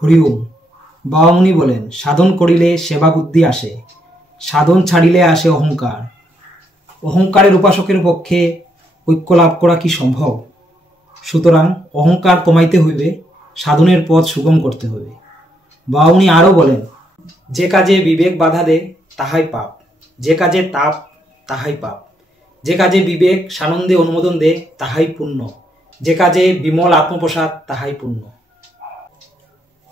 হরিওম। বাবামুনি বলেন, সাধন করিলে সেবা বুদ্ধি আসে, সাধন ছাড়িলে আসে অহংকার। অহংকারের উপাসকের পক্ষে ঐক্য লাভ করা কি সম্ভব? সুতরাং অহংকার কমাইতে হইবে, সাধনের পথ সুগম করতে হবে। বাবামুনি আরও বলেন, যে কাজে বিবেক বাধা দেয় তাহাই পাপ, যে কাজে তাপ তাহাই পাপ, যে কাজে বিবেক সানন্দে অনুমোদন দেয় তাহাই পুণ্য, যে কাজে বিমল আত্মপ্রসাদ তাহাই পুণ্য।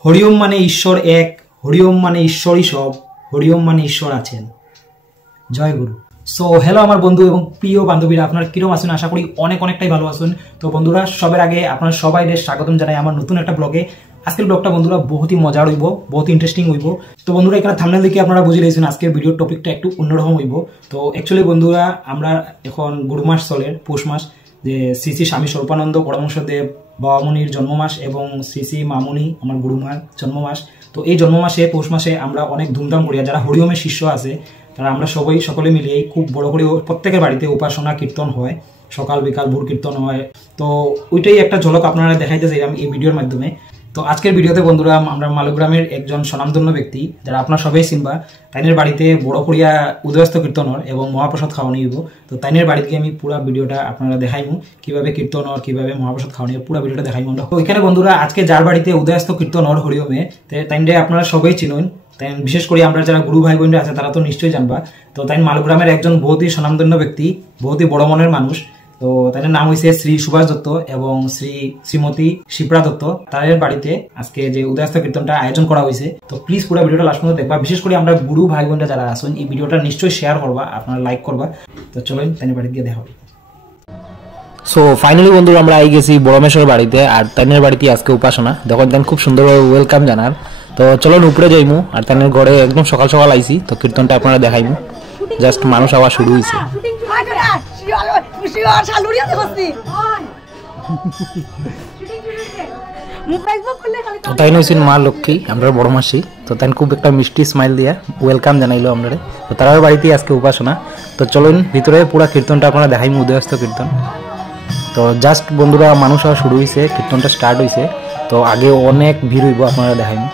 হরিওম মানে ঈশ্বর এক, হরিওম মানে ঈশ্বরই সব, হরিওম মানে ঈশ্বর আছেন। জয় গুরু। সো হ্যালো আমার বন্ধু এবং প্রিয় বান্ধবীরা, আপনারা কিরকম আছেন? আশা করি অনেকটাই ভালো আছেন। তো বন্ধুরা, সবার আগে আপনারা সবাই স্বাগতম জানাই আমার নতুন একটা ব্লগে। আজকের ব্লগটা বন্ধুরা বহুতই মজার হইব, বহুত ইন্টারেস্টিং হইব। তো বন্ধুরা, এখানে থাম্বনেল দেখে আপনারা বুঝে নিয়েছেন আজকের ভিডিওর টপিকটা একটু অন্যরকম হইব। তো অ্যাকচুয়ালি বন্ধুরা, আমরা এখন গুরু মাস চলে, পৌষ মাস, যে শ্রী শ্রী স্বামী স্বরূপানন্দ পরমহংসদেব বাবামুনির জন্মমাস এবং শ্রী শ্রী মামুনি আমার গুরুমার জন্মমাস। তো এই জন্মমাসে পৌষ মাসে আমরা অনেক ধুমধাম করি। যারা হরিওমের শিষ্য আছে তারা আমরা সকলে মিলিয়ে খুব বড় করে প্রত্যেকের বাড়িতে উপাসনা কীর্তন হয়, সকাল বিকাল ভোর কীর্তন হয়। তো ওইটাই একটা ঝলক আপনারা দেখাইতে চাইলাম এই ভিডিওর মাধ্যমে। তো আজকের ভিডিওতে বন্ধুরা, আমরা মালগ্রামের একজন স্বনামধন্য ব্যক্তি, যারা আপনার সবাই চিনবা, তাইনের বাড়িতে বড় করিয়া উদয়স্ত কীর্তনর এবং মহাপ্রসাদ খাওয়ানি হইব। তো তাইনের বাড়িতে আমি পুরো ভিডিওটা আপনারা দেখাইমু, কিভাবে কীর্তনর, কিভাবে মহাপ্রসাদ খাওয়ানি, পুরো ভিডিওটা দেখাইমু আমরা। তো এখানে বন্ধুরা, আজকে যার বাড়িতে উদয়স্ত কীর্তনর হরিওমে, তাইনরে আপনারা সবাই চিনুন। তাই বিশেষ করে আমরা যারা গুরু ভাই বোনরা আছে তারা তো নিশ্চয়ই জানবা। তো তাই মালগ্রামের একজন বহুতই স্বনামধন্য ব্যক্তি, বহুতই বড় মনের মানুষ। তো তাদের নাম হয়েছে শ্রী সুভাষ দত্ত এবং শ্রীমতী শিপ্রা দত্ত। তাদের বাড়িতে আজকে যে উদয়স্ত কীর্তনটা আয়োজন করা হয়েছে। তো প্লিজ পুরো ভিডিওটা লাস্ট পর্যন্ত দেখবা। বিশেষ করে আমরা গুরু ভাই বোনরা যারা আছেন, এই ভিডিওটা নিশ্চয়ই শেয়ার করবা, আপনারা লাইক করবা। তো চলুন তাদের বাড়িতে গিয়ে দেখা হবে। সো ফাইনালি বন্ধুরা, আমরা আই গেছি বড়মেশ্বর বাড়িতে, আর তাইনের বাড়িতে আজকে উপাসনা। দেখুন তাই খুব সুন্দরভাবে ওয়েলকাম জানার। তো চলুন উপরে যাইমু, আর তাইনের ঘরে একদম সকাল সকাল আইছি। তো কীর্তনটা আপনারা দেখাইমু, জাস্ট মানুষ আওয়া শুরু হয়েছে। তাই নইছেন মা লক্ষ্মী, আমরা বড় মাসি। তো তাই খুব একটা মিষ্টি স্মাইল দিয়া ওয়েলকাম জানাইলো আমরা। তো তার বাড়িতে আজকে উপাসনা। তো চলুন ভিতরে পুরো কীর্তনটা আপনারা দেখাইমু, উদয়স্ত কীর্তন। তো জাস্ট বন্ধুরা মানুষ হওয়া শুরু হয়েছে, কীর্তনটা স্টার্ট হয়েছে। তো আগে অনেক ভিড় হইব, আপনারা দেখাইমু।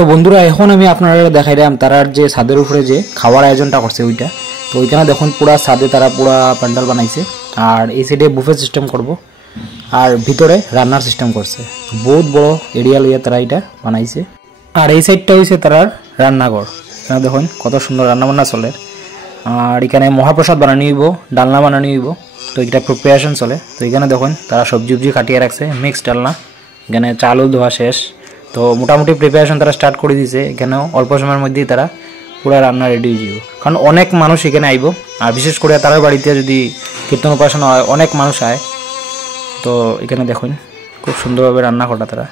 তো বন্ধুরা এখন আমি আপনারা দেখাইলাম তারার যে ছাদের উপরে যে খাওয়ার আয়োজনটা করছে ওইটা। তো ওইখানে দেখুন পুরা ছাদে তারা পুরা প্যান্ডেল বানাইছে, আর এই সাইডে বুফে সিস্টেম করব, আর ভিতরে রান্নার সিস্টেম করছে। বহুত বড় এরিয়া লইয়া তারা এটা বানাইছে। আর এই সাইডটা হয়েছে তারার রান্নাঘর। এখানে দেখুন কত সুন্দর রান্না বান্না চলে। আর এখানে মহাপ্রসাদ বানানি হইব, ডালনা বানানি হইব, তো এটা প্রিপারেশন চলে। তো এখানে দেখুন তারা সবজি উবজি কাটিয়ে রাখছে, মিক্সড ডালনা। এখানে চালও ধোয়া শেষ, তো মোটামুটি প্রিপারেশন তারা স্টার্ট করে দিয়েছে। এখানেও অল্প সময়ের মধ্যেই তারা পুরো রান্না রেডি হয়ে যাব, কারণ অনেক মানুষ এখানে আইব। আর বিশেষ করে তার বাড়িতে যদি কীর্তন উপাসনা হয় অনেক মানুষ আয়। তো এখানে দেখুন খুব সুন্দরভাবে রান্না করা তারা।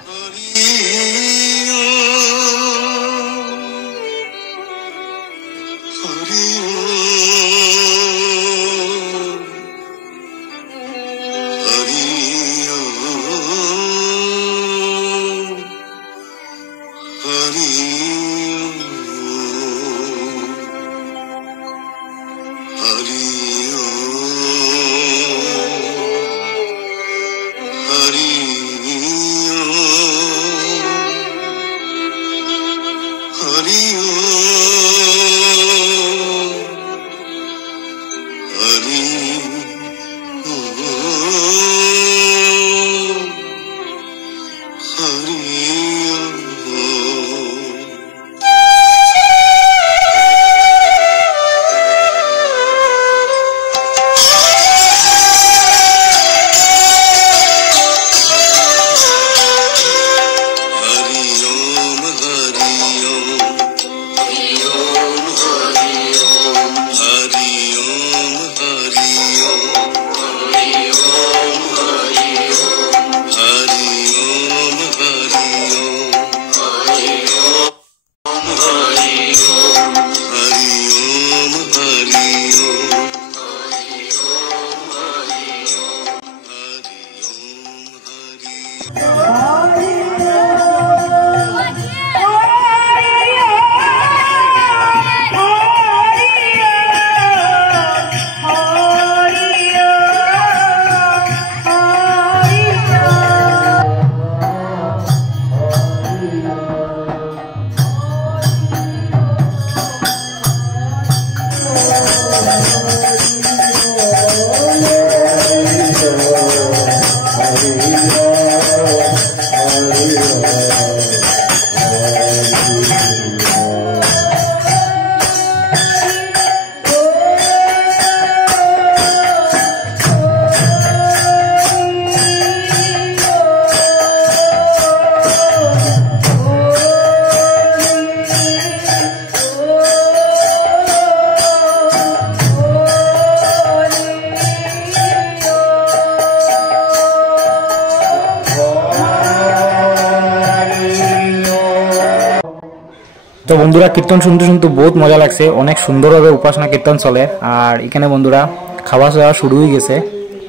তো বন্ধুরা কীর্তন শুনতে শুনতে বহুত মজা লাগছে, অনেক সুন্দরভাবে উপাসনা কীর্তন চলে। আর এখানে বন্ধুরা খাওয়া দাওয়া শুরু হয়ে গেছে।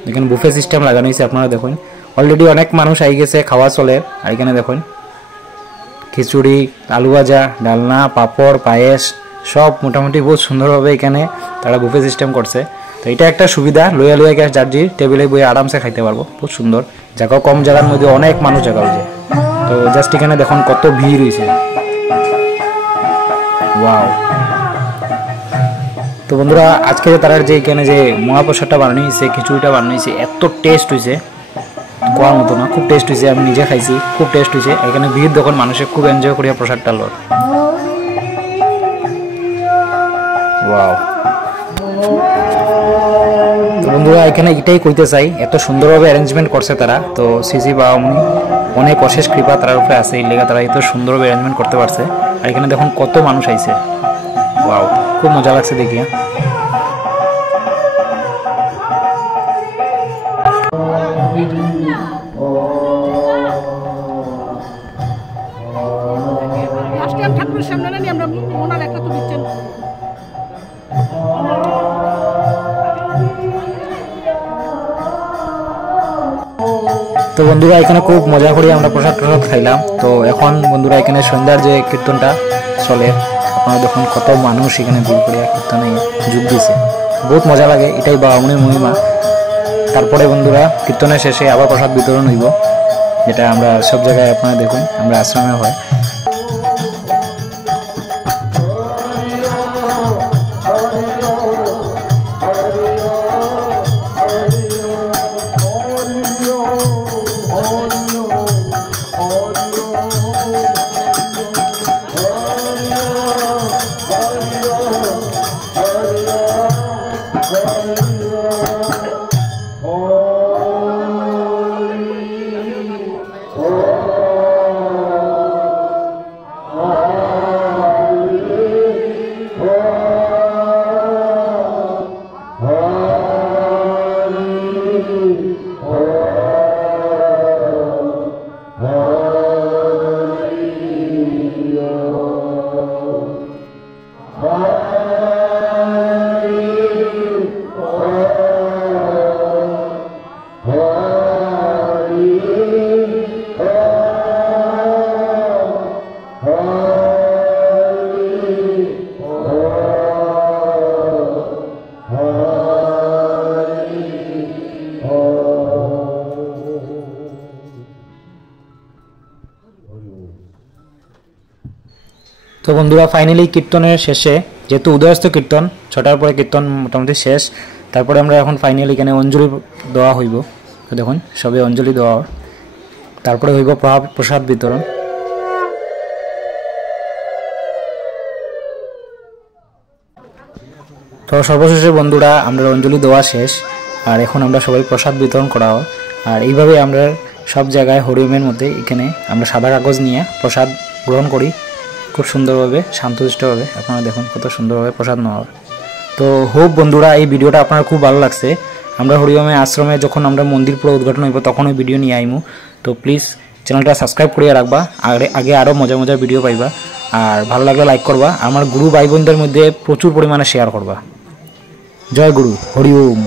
এখানে বুফে সিস্টেম লাগানো হয়েছে, আপনারা দেখুন অলরেডি অনেক মানুষ আই গেছে, খাওয়া চলে। আর এখানে দেখুন খিচুড়ি, আলু ভাজা, ডালনা, পাপড়, পায়েস সব মোটামুটি বহুত সুন্দরভাবে এখানে তারা বুফে সিস্টেম করছে। তো এটা একটা সুবিধা, লইয়া লইয়া গ্যাস যার টেবিলে বইয়ে আরামসে খাইতে পারবো, বহুত সুন্দর জায়গা, কম জায়গার মধ্যে অনেক মানুষ জায়গা হয়েছে। তো জাস্ট এখানে দেখুন কত ভিড় হয়েছে। ওয়াও। তো বন্ধুরা আজকে তারা যে এখানে যে মহাপ্রসাদটা বানানো হয়েছে, খিচুড়িটা বানানো হয়েছে, এত টেস্ট হয়েছে কোয়ার মতো না, খুব টেস্ট হয়েছে। আমি নিজে খাইছি, খুব টেস্ট হয়েছে। এখানে ভিড় দেখুন, মানুষে খুব এনজয় করিয়া প্রসাদটা লোর। ওয়াও। তো বন্ধুরা এখানে এটাই কইতে চাই, এত সুন্দরভাবে অ্যারেঞ্জমেন্ট করছে তারা। তো সিসি বা অনেক অশেষ কৃপা তার উপরে আছে, এই লেগে তারা এত সুন্দরভাবে অ্যারেঞ্জমেন্ট করতে পারছে। আর এখানে দেখুন কত মানুষ আইছে। ওয়াও, খুব মজা লাগছে দেখিয়া। তো বন্ধুরা এখানে খুব মজা করে আমরা প্রসাদ খাইলাম। তো এখন বন্ধুরা এখানে সন্ধ্যার যে কীর্তনটা চলে, আপনারা দেখুন কত মানুষ এখানে ভিড় করে কীর্তনে যোগ দিয়েছে, বহুত মজা লাগে। এটাই বামুনের মহিমা। তারপরে বন্ধুরা কীর্তনের শেষে আবার প্রসাদ বিতরণ হইব, যেটা আমরা সব জায়গায় আপনারা দেখুন আমরা আশ্রমে হয়। তো বন্ধুরা ফাইনালি কীর্তনের শেষে, যেহেতু উদয়স্ত কীর্তন 6টার পরে কীর্তন মোটামুটি শেষ, তারপরে আমরা এখন ফাইনালি এখানে অঞ্জলি দেওয়া হইব। তো দেখুন সবে অঞ্জলি দেওয়া, তারপরে হইব প্রসাদ বিতরণ। তো সর্বশেষে বন্ধুরা আমরা অঞ্জলি দেওয়া শেষ, আর এখন আমরা সবাই প্রসাদ বিতরণ করা হয়। আর এইভাবে আমরা সব জায়গায় হরিওমের মধ্যে এখানে আমরা সাদা কাগজ নিয়ে প্রসাদ গ্রহণ করি খুব সুন্দরভাবে, শান্তশিষ্টভাবে। আপনারা দেখুন কত সুন্দরভাবে প্রসাদ নেওয়া হয়। তো হোপ বন্ধুরা এই ভিডিওটা আপনার খুব ভালো লাগছে। আমরা হরিওমে আশ্রমে যখন আমরা মন্দির পুরো উদ্ঘাটন হইব তখন ওই ভিডিও নিয়ে আইমু। তো প্লিজ চ্যানেলটা সাবস্ক্রাইব করিয়া রাখবা, আগে আরও মজার মজার ভিডিও পাইবা। আর ভালো লাগলে লাইক করবা, আমার গুরু ভাই বোনদের মধ্যে প্রচুর পরিমাণে শেয়ার করবা। জয় গুরু, হরি ওম।